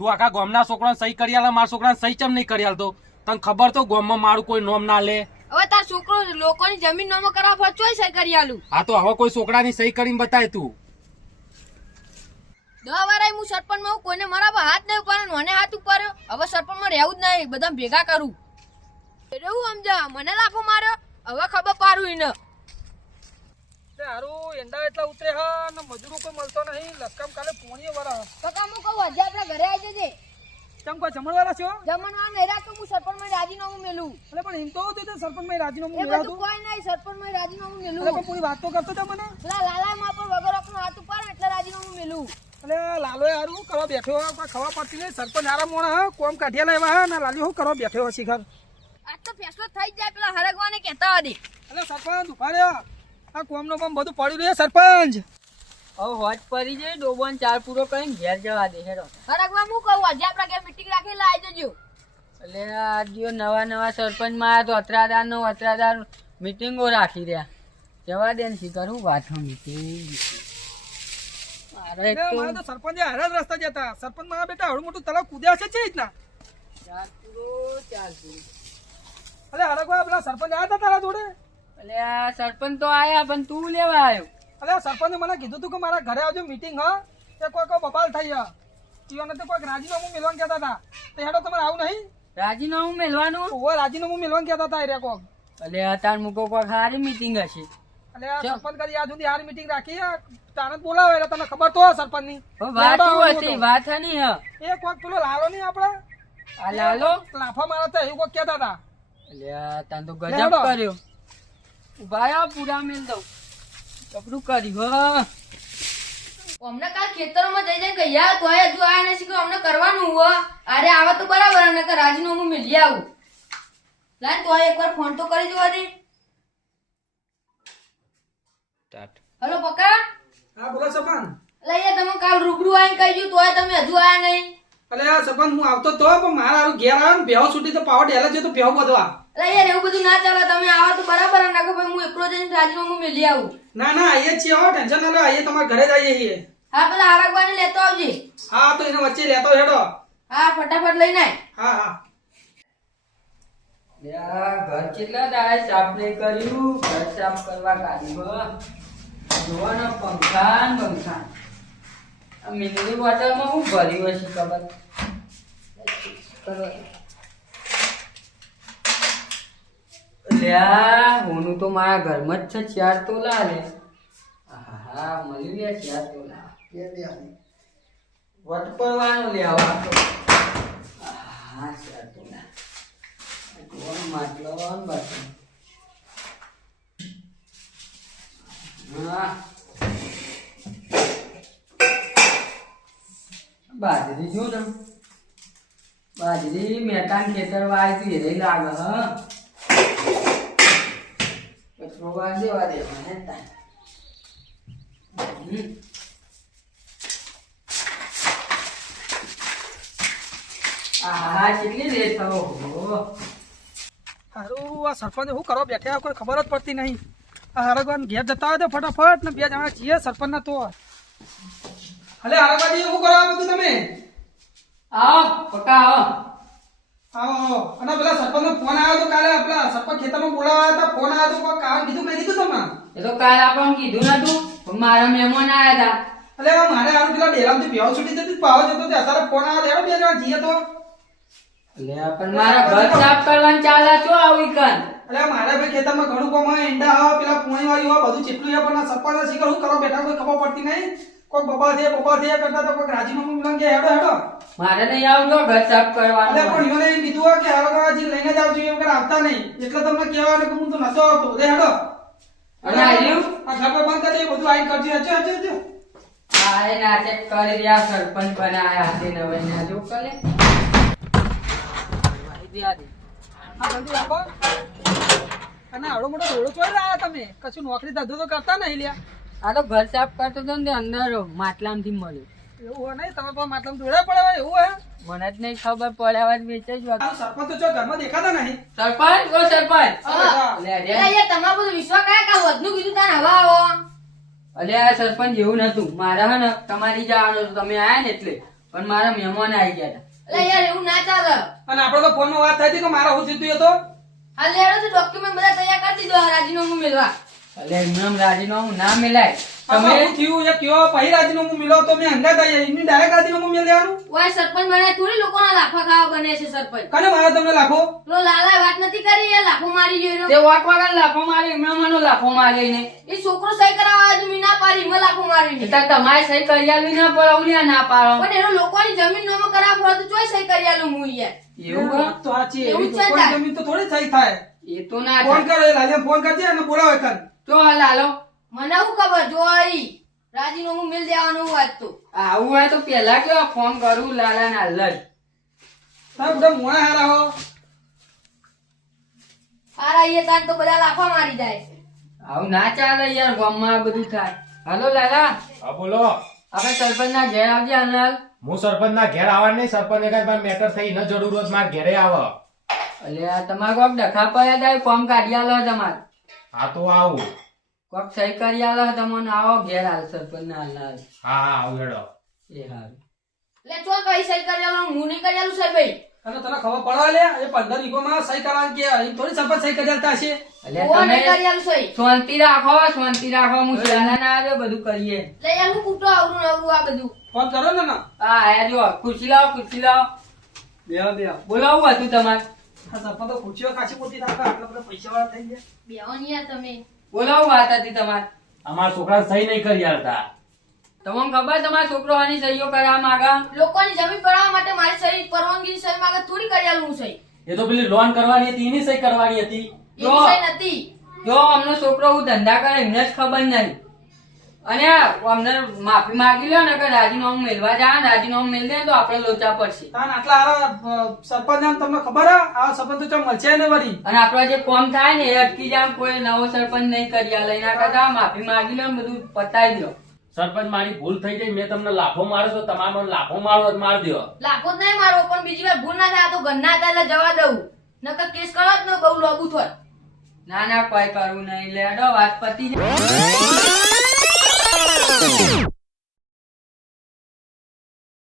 તું આખા ગામના છોકરાને સહી કરી આલે, મારા છોકરાને સહી ચમ નહીં કરી આલતો? તને ખબર તો ગામમાં મારું કોઈ નોમ ના લે. હવે તાર છોકરો લોકોની જમીન નામો કરાવવા ચોય સહી કરી આલું. હા તો હવે કોઈ છોકરાની સહી કરીને બતાય તું. 10 વાર હું સરપંચમાં હું કોઈને મારા પર હાથ નહીં ઉપાડ્યો, મને હાથ ઉપાડ્યો. હવે સરપંચમાં રહેવું જ નહીં, બધા ભેગા કરું. રહેવું સમજા, મને લાફો માર્યો, હવે ખબર પાડું એને. હારું એંડા એટલા ઉતરે હા ને મજૂરો કોઈ મળતો નહીં. લક્કમ કાલે પોણીએ વરા કાકા હું કહું આજે આપણા ઘરે આવી જજે. ચમ કોઈ જમણવાળા છો? જમણવા નહીં રાખતો, હું સરપંચમાં રાજીનામું મેલું. એટલે પણ એમ તો હતું તે સરપંચમાં રાજીનામું એ મેળવ્યું બધું હતું. કોઈ નહીં, સરપંચમાં રાજીનામું એટલે મેલું. પણ પૂરી વાત તો કરતો હતો મને. પેલા લાલામાં પર વગર આપણો હાથ ઉપાડે એટલે રાજીનામું મેલું. એટલે લાલો હારું કરવા બેઠો હોય, કોઈ ખવા પડતી નહીં. સરપંચ હારા મોણા હા, કોમ કાઢિયા લેવા હા, ને લાલી હું કરવા બેઠો હોય શિખર. આજ તો ફેસલો થઈ જ જાય, પેલા હરગવાને કહેતા હતી. એટલે સરપંચ ઉભા રહ્યો, આ કોમનો કામ બધું પડ્યું રહે સરપંચ. હવે હોજ પડી જાય, ડોબોન ચાર પૂરો કરીને ઘેર જવા દે હેરો. હરગવા હું કહું આજે આપણા ઘેર મીટિંગ રાખી લાવી જજો. એટલે આ જો નવા સરપંચમાં આવ્યા તો અત્રાદાર મીટિંગો રાખી રહ્યા. જવા દે ને શીખર હું વાત મીટિંગ. મારે એક એટલે મારે તો સરપંચે હારા જ રસ્તા જતા. સરપંચ મારા બેટા હળું મોટું તલાવ કૂદ્યા છે રીતના. ચાર પૂરો. એટલે હરગવા પેલા સરપંચ આવ્યા હતા તારા જોડે? એટલે આ સરપંચ તો આયા પણ તું લેવા આવ્યો. અરે સરપંચે મને કીધું તું કે મારા ઘરે આવજો મીટિંગ હા, તે કોઈ બબાલ થઈ હા. ઈઓને તો કોઈ રાજીનામું મેળવાનું કહેતા હતા. તે હેડો તમારે આવું નહીં? રાજીનામું મેલવાનું. ઓવે રાજીનામું મેળવાનું કહેતા હતા એ કોક. એટલે અતાર મૂકો કોઈ સારી મીટિંગ હશે. એટલે આ સરપંચ કરી આજ સુધી હારી મીટિંગ રાખી તાને જ બોલાવે એટલે તમને ખબર તો સરપંચ ની વાત શું હતી? વાત હની હ. એ કોક પેલો લાલો નહીં આપડે આ લાલો લાફા મારા તો એવું કોક કહેતા હતા. એટલે આ તાન તો ગજબ કર્યો. ઉભા પૂરા મેલ દઉં કપડું કર્યું હા. અમને કાલ ખેતરોમાં જઈ જઈને કહી આવ, તોય હજુ આ નથી કે અમને કરવાનું હોય. અરે આવા તો બરાબર, અને કે રાજીનામું મેલી આવું. લાય તોય એકવાર ફોન તો કરી જોવા દે. હલો પક્કા, હા બોલો સરપંચ. એટલે તમે કાલ રૂબરૂ આવીને કહી દઉં, તોય તમે હજુ આયા નહીં. એટલે આ સરપંચ હું આવતો તો પણ મારા હારું ઘેર આવ્યો ને ભેહો છૂટી તો પાવર ડેલા છે તો ભેહો બધવા. એટલે યાર એવું બધું ના ચાલે, તમે આવા તો બરાબર, અને કે ભાઈ હું એકલો જઈને રાજીનામું મેલી આવું. ના ના આઈએ જ છીએ હો, ટેન્શન ના લો. આઈએ તમારા ઘરે જ આવીએ છીએ. હા પેલા આરગવાને લેતો આવજે. હા તો એના વચ્ચે લેતો હેડો. હા ફટાફટ લઈને આય. હા હા ઘર કેટલા દાડા સાફ નહીં કર્યું, ઘર સાફ કરવા કાઢ્યું. જોવાના પંખા ને પંખા. આ મિનરલ વોટરમાં હું ભર્યું હશે ખબર? લ્યા હોનું તો મારા ઘરમાં જ છે. 4 તોલા લે. હા મળી લે 4 તોલા. વટ પરવાનું લેવા તો. હા 4 તોલા. માટલો બાકી. હા બાજરી જો ને, બાજરી મેટાન ખેતર વાળી રે લાગે. હા કચરો વાર દેવા દેવા હે તા. આ કેટલી લેટ થયો હો. હારું આ સરપંચ શું કરવા બેઠા કોઈ ખબર જ પડતી નહીં. આ હરગવાન ઘેર જતા હોય તો ફટાફટ ને 2 જણા છીએ સરપંચ ના તો. અલે હરગવાજી શું કરવા બધું તમે? આવો પક્કા આવો. આવો અને પેલા સરપંચ નો ફોન આવ્યો તો કાલે, આપલા સરપંચ ખેતરમાં બોલાવ્યા હતા. ફોન આવ્યો તો કોઈ કામ કીધું કઈ દીધું તમને? એ તો કાલ આપણને કીધું નતું, પણ મારા મહેમાન આયા હતા. એટલે મારે હારું પેલા ડેરામાંથી ભેવ છૂટી જતી પાવ જતો તે અત્યારે ફોન આવ્યો. 2 જણા જઈએ તો. એટલે પણ મારા ઘર સાફ કરવાનું ચાલે છો આવી કન. એટલે મારે ભાઈ ખેતરમાં ઘણું કામ હોય, ઈંડા હોય, પેલા પોણી વાળી હોય, બધું ચેટલું છે. પણ આ સરપંચ શીખર શું કરવા બેઠા કોઈ ખબર પડતી નહીં. કોઈ બબા છે કરતા તો કોઈ રાજીનામું મિલન કે હેડો હેડો. મારે નહીં આવજો ઘર સાફ એટલે કરવાનું. પણ ઈવને એમ કીધું હોય કે હરગવાજી લઈને જ આવજો, એ વગર આવતા નહીં. એટલે તમને કહેવાનું કે હું તો નતો આવતો. રે હેડો. અને આવ્યું આ ઘર પર બંધ કરી દે, બધું આઈ કરજો. હચો હચો હચો. આ એ નાટક કરી રહ્યા સરપંચ બનાયા હાથે નવાઈ જો કરે. હા જલ્દી આપો. અને આવડો મોટો રોડો ચોઈ રહ્યા તમે, કશું નોકરી ધંધો તો કરતા નહીં લ્યા. આ તો ઘર સાફ કરતો હતો ને અંદર માટલામાંથી મળ્યું. એવું હોય નહીં, તમે પણ માટલામાં દોડ્યા પડે એવું હોય. મને જ નહીં ખબર પડ્યા વેચે જ વાત. આ સરપંચ તો જો ઘરમાં દેખાતા નહીં. સરપંચ ઓ સરપંચ. હા. લે એટલે યાર તમારો બધો વિશ્વાસ કયા કા વધનું કીધું તાન હવા આવો. અલે આ સરપંચ એવું નતું. મારા હે ને તમારી જવાનું હતું, તમે આયા ને એટલે પણ મારા મહેમાન આવી ગયા હતા. એટલે યાર એવું ના ચાલે. અને આપણે તો ફોનમાં વાત થઈ હતી કે મારા હું જીતું હતો. હાલ લેડો તો ડોક્યુમેન્ટ બધા તૈયાર કરી દીધો આ રાજીનામું મેળવા. એટલે એમનામ રાજીનામું ના મેલાય. તમે તમે હું થયું એ કયો પછી રાજીનામું મિલો તો મેં હંગાત આવી એમની ડાયરેક્ટ રાજીનામું મેળ લેવાનું. ઓય સરપંચ બને થોડી લોકોના લાફા ખાવા બને છે સરપંચ. કને મારા તમને લાખો પેલો લાલાએ વાત નથી કરી એ લાફો મારી ગયો તે વાક વાગા લાફો મારી મહેમાનો લાફો મારી ને એ છોકરો સહી કરાવવા આજ મી ના પાડી મેં લાફો મારી એટલે તમારે સહી કરી આલવી ના પડે ઉલ્યા ના પાડો. પણ એનો લોકોની જમીન નોમો કરાવવો હોય તો ચોય સહી કરી આલું હું યાર. એવું વાત તો સાચી એવું એવી છે તો કોઈ તાર. જમીન તો થોડી સહી થાય. એ તો ના ફોન થાય. કરો એ લાલિયા ફોન કરજે અને બોલાવો એકન. તો હાલ હાલો મને શું ખબર જો આઈ રાજીનામું મેલ દેવાનું વાત તો. આવું હોય તો પેલા કેવા ફોન કરું લાલા ના હાલ જ. તાર બધા મોણા હારા હો. હારા એ તાર તો બધા લાફા મારી જાય. આવું ના ચાલે યાર ગામમાં આ બધું થાય. હાલો લાલા હા બોલો. આપણે સરપંચ ના ઘેર આવજે હાલ. હું સરપંચ ના ઘેર આવવા નહીં, સરપંચ ને કઈ મેટર થઈ ન જરૂરત માર ઘેરે આવો. એટલે આ તમારે કોક ડખા પડ્યા થાય ફોર્મ કાઢી આલો તમારે. હા તો આવું. કોક સહી કરી આલો તમને આવો ઘેર હાલ સરપંચ ના હાલ. હા હા આવું હેડો. એ હાલ. એટલે ચો કઈ સહી કરી આલું હું નહીં કરી આલું સાહેબ ભાઈ. અને તને ખબર પડવા લે એ 15 વીઘોમાં સહી કરવાની કે એમ થોડી સરપંચ સહી કરી આલતા હશે. એટલે હું નહીં તમે કરી આલું સહી. શાંતિ રાખો શાંતિ રાખો હું લાલા ના આવે બધું કરીએ. એટલે યાર હું કૂટો આવરું નવરું આ બધું. ફોન કરો ને ના. હા આયા જો ખુરશી લાવો ખુરશી લાવો. બે બે બોલાવું હતું તમારે. આ સરપંચ તો ખુરશીઓ કાચી પોતી રાખા આટલા બધા પૈસા વાળા થઈ ગયા. બેવાની યાર તમે. બોલાવું વાત હતી તમારે. અમારા છોકરા સહી નહીં કરી આલતા. તમને ખબર તમારા છોકરો આની સહીઓ કરવા માંગા. લોકોની જમીન પડાવવા માટે મારી સહી પરવાનગી સહી માંગે થોડી કરી આલું હું સહી. એ તો પેલી લોન કરવાની હતી એની સહી કરવાની હતી. એની સહી નથી. જો અમનો છોકરો હું ધંધા કરે એમને જ ખબર નહીં. અને અમને માફી માંગી લ્યો ને કે રાજીનામું મેળવા જાય રાજીનામું મેળ દે તો આપણે લોચા પડશે. તાન આટલા હારા સરપંચ આમ તમને ખબર હે આ સરપંચ તો ચમ મળશે ને વળી. અને આપડે જે કોમ થાય ને એ અટકી જાય કોઈ નવો સરપંચ નહીં કરી આલે એના કરતા માફી માંગી લો ને બધું પતાવી દો. સરપંચ મારી ભૂલ થઈ ગઈ, મેં તમને લાફો માર્યો તો તમારે મને લાફો મારવો માર દો. લાખો જ નહીં મારો પણ બીજી વાર ભૂલ ના થાય આ તો ઘરના હતા એટલે જવા દઉં. નકર કેસ કરો જ ને બહુ લોબુ થોત. ના ના કોઈ કરવું નહીં લે વાત પતી જાય.